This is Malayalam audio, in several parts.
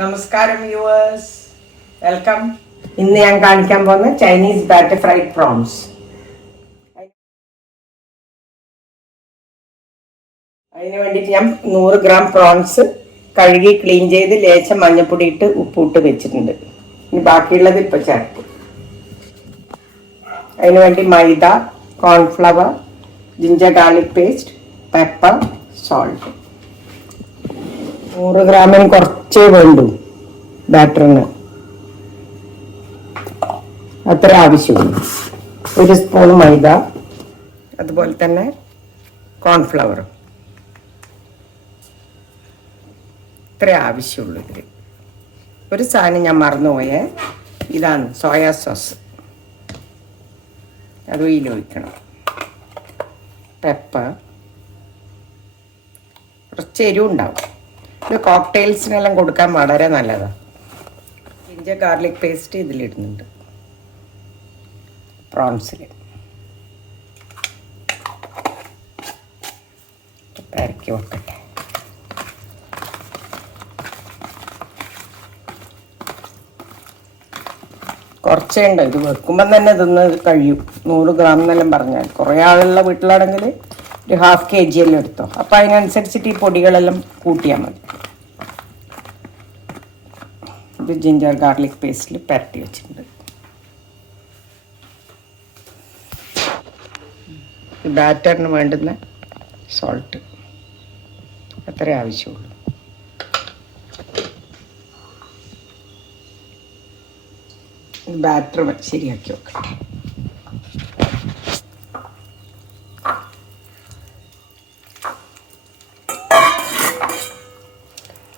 നമസ്കാരം വ്യൂവേഴ്സ്, വെൽക്കം. ഇന്ന് ഞാൻ കാണിക്കാൻ പോകുന്ന ചൈനീസ് ബാറ്റർ ഫ്രൈഡ് പ്രോൺസ്. അതിന് വേണ്ടിയിട്ട് ഞാൻ 100 ഗ്രാം പ്രോൺസ് കഴുകി ക്ലീൻ ചെയ്ത് ലേശം മഞ്ഞൾപ്പൊടി ഇട്ട് ഉപ്പിട്ട് വെച്ചിട്ടുണ്ട്. ഇനി ബാക്കിയുള്ളത് ഇപ്പോൾ ചേർക്കും. അതിന് വേണ്ടി മൈദ, cornflour, ginger garlic paste, pepper, salt. 100 ഗ്രാമിന് കുറച്ചേ വേണ്ടൂ ബാറ്ററിന്, അത്ര ആവശ്യമുള്ളൂ. 1 സ്പൂൺ മൈദ, അതുപോലെ തന്നെ കോൺഫ്ലവർ, ഇത്രേ ആവശ്യമുള്ളൂ. ഇതിൽ ഒരു സാധനം ഞാൻ മറന്നുപോയേ, ഇതാണ് സോയ സോസ്. അത് ഒഴിക്കണം. പെപ്പർ, കുറച്ച് എരിവുണ്ടാവും. ഇത് കോക്ടെയിൽസിനെല്ലാം കൊടുക്കാൻ വളരെ നല്ലതാണ്. ജിഞ്ചർ ഗാർലിക് പേസ്റ്റ് ഇതിലിടുന്നുണ്ട് പ്രോൺസിൽ. ഇറക്കി വെക്കട്ടെ. കുറച്ചേ ഉണ്ട്, ഇത് വെക്കുമ്പം തന്നെ ഇതൊന്ന് കഴിയും. 100 ഗ്രാം എന്നെല്ലാം പറഞ്ഞാൽ കുറേ ആളുള്ള വീട്ടിലാണെങ്കിൽ ഒരു ½ kg എല്ലാം എടുത്തോ. അപ്പം അതിനനുസരിച്ചിട്ട് ഈ പൊടികളെല്ലാം കൂട്ടിയാൽ മതി. ഇത് ജിഞ്ചർ ഗാർലിക് പേസ്റ്റിൽ പുരട്ടി വെച്ചിട്ടുണ്ട്. ഈ ബാറ്ററിന് വേണ്ടുന്ന സോൾട്ട് അത്രേ ആവശ്യമുള്ളൂ. ബാറ്റർ ശരിയാക്കി വെക്കട്ടെ.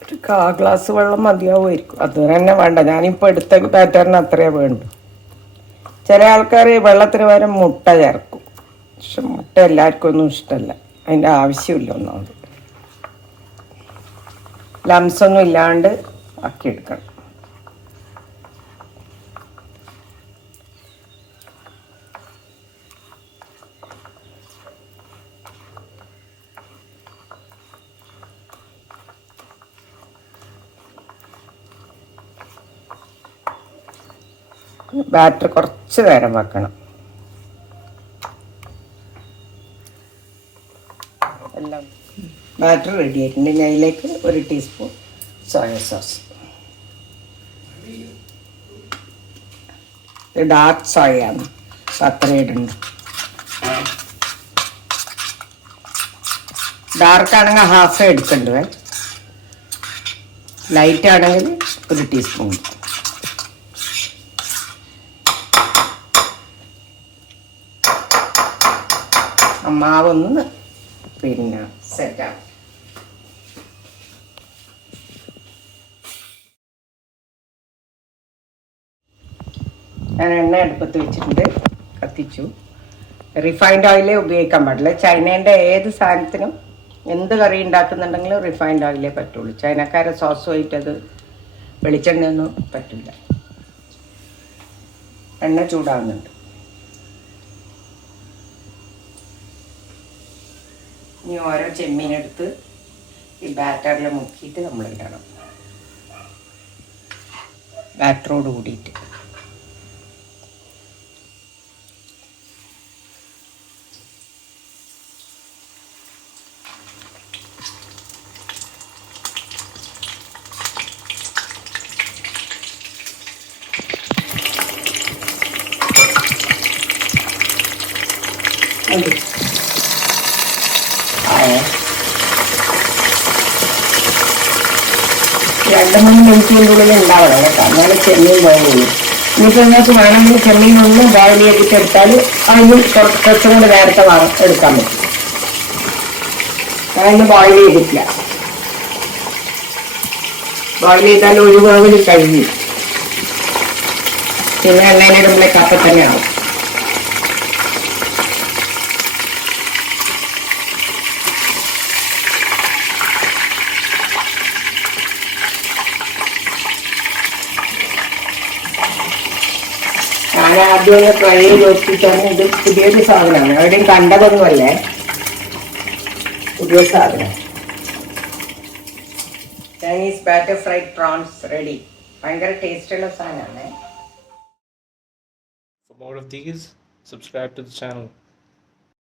ഒരു 1/4 ഗ്ലാസ് വെള്ളം മതിയാവുമായിരിക്കും. അത് തന്നെ വേണ്ട, ഞാനിപ്പോൾ എടുത്ത ബാറ്ററിന് അത്രേ വേണ്ടു. ചില ആൾക്കാർ വെള്ളത്തിന് പകരം മുട്ട ചേർക്കും, പക്ഷെ മുട്ട എല്ലാവർക്കും ഒന്നും ഇഷ്ടമല്ല. അതിൻ്റെ ആവശ്യമില്ല. ഒന്നാമത് ലംസൊന്നും ഇല്ലാണ്ട് ആക്കിയെടുക്കണം. ബാറ്റർ കുറച്ച് നേരം വെക്കണം. എല്ലാം ബാറ്റർ റെഡി ആയിട്ടുണ്ട്. ഞാൻ അതിലേക്ക് 1 ടീസ്പൂൺ സോയ സോസ്. ഇത് ഡാർക്ക് സോയയാണ്, അത്ര ഇടുന്നു. ഡാർക്ക് ആണെങ്കിൽ ½ എടുക്കണ്ടേ, ലൈറ്റ് ആണെങ്കിൽ 1 ടീസ്പൂൺ. മാവൊന്ന് പിന്നെ സെറ്റാണ്. ഞാൻ എണ്ണ അടുപ്പത്ത് വെച്ചിട്ടുണ്ട്, കത്തിച്ചു. റിഫൈൻഡ് ഓയിലേ ഉപയോഗിക്കാൻ പാടില്ല. ചൈനേൻ്റെ ഏത് സാധനത്തിനും എന്ത് കറി ഉണ്ടാക്കുന്നുണ്ടെങ്കിലും റിഫൈൻഡ് ഓയിലേ പറ്റുള്ളൂ. ചൈനക്കാരെ സോസുമായിട്ട് അത് വെളിച്ചെണ്ണയൊന്നും പറ്റില്ല. എണ്ണ ചൂടാകുന്നുണ്ട്. ഇനി ഓരോ ചെമ്മീനെടുത്ത് ഈ ബാറ്ററിൽ മുക്കിയിട്ട് നമ്മൾ ഇടണം, ബാറ്ററോട് കൂടിയിട്ട്. രണ്ട് 3 മിനിറ്റിൻ്റെ ഉള്ളിൽ ഉണ്ടാവണം കേട്ടോ, എന്നാലും ചെമ്മീൻ ബോയിൽ ചെയ്യും. ഇനിയിപ്പോൾ നിങ്ങൾക്ക് വേണമെങ്കിൽ ചെമ്മീൻ ഒന്ന് ബോയിൽ ചെയ്തിട്ട് എടുത്താൽ അതിന് കുറച്ചും കൂടെ നേരത്തെ എടുക്കാൻ പറ്റും. ഞാനിന്ന് ബോയിൽ ചെയ്തിട്ടില്ല. ബോയിൽ ചെയ്താൽ 1 വേവിൽ കഴിയും. പിന്നെ എണ്ണയിലിടുമ്പോഴേക്ക് അപ്പം തന്നെ ആവും. ഞാൻ ആദ്യം ട്രൈ ചെയ്ത് നോക്കിയിട്ടാണ്. ഇത് പുതിയൊരു സാധനമാണ്, എവിടെയും കണ്ടതൊന്നുമല്ലേ, പുതിയ സാധനം. Chinese batter fried prawns ready. ഭയങ്കര ടേസ്റ്റുള്ള സാധനമാണ്. For more of these, subscribe to the channel.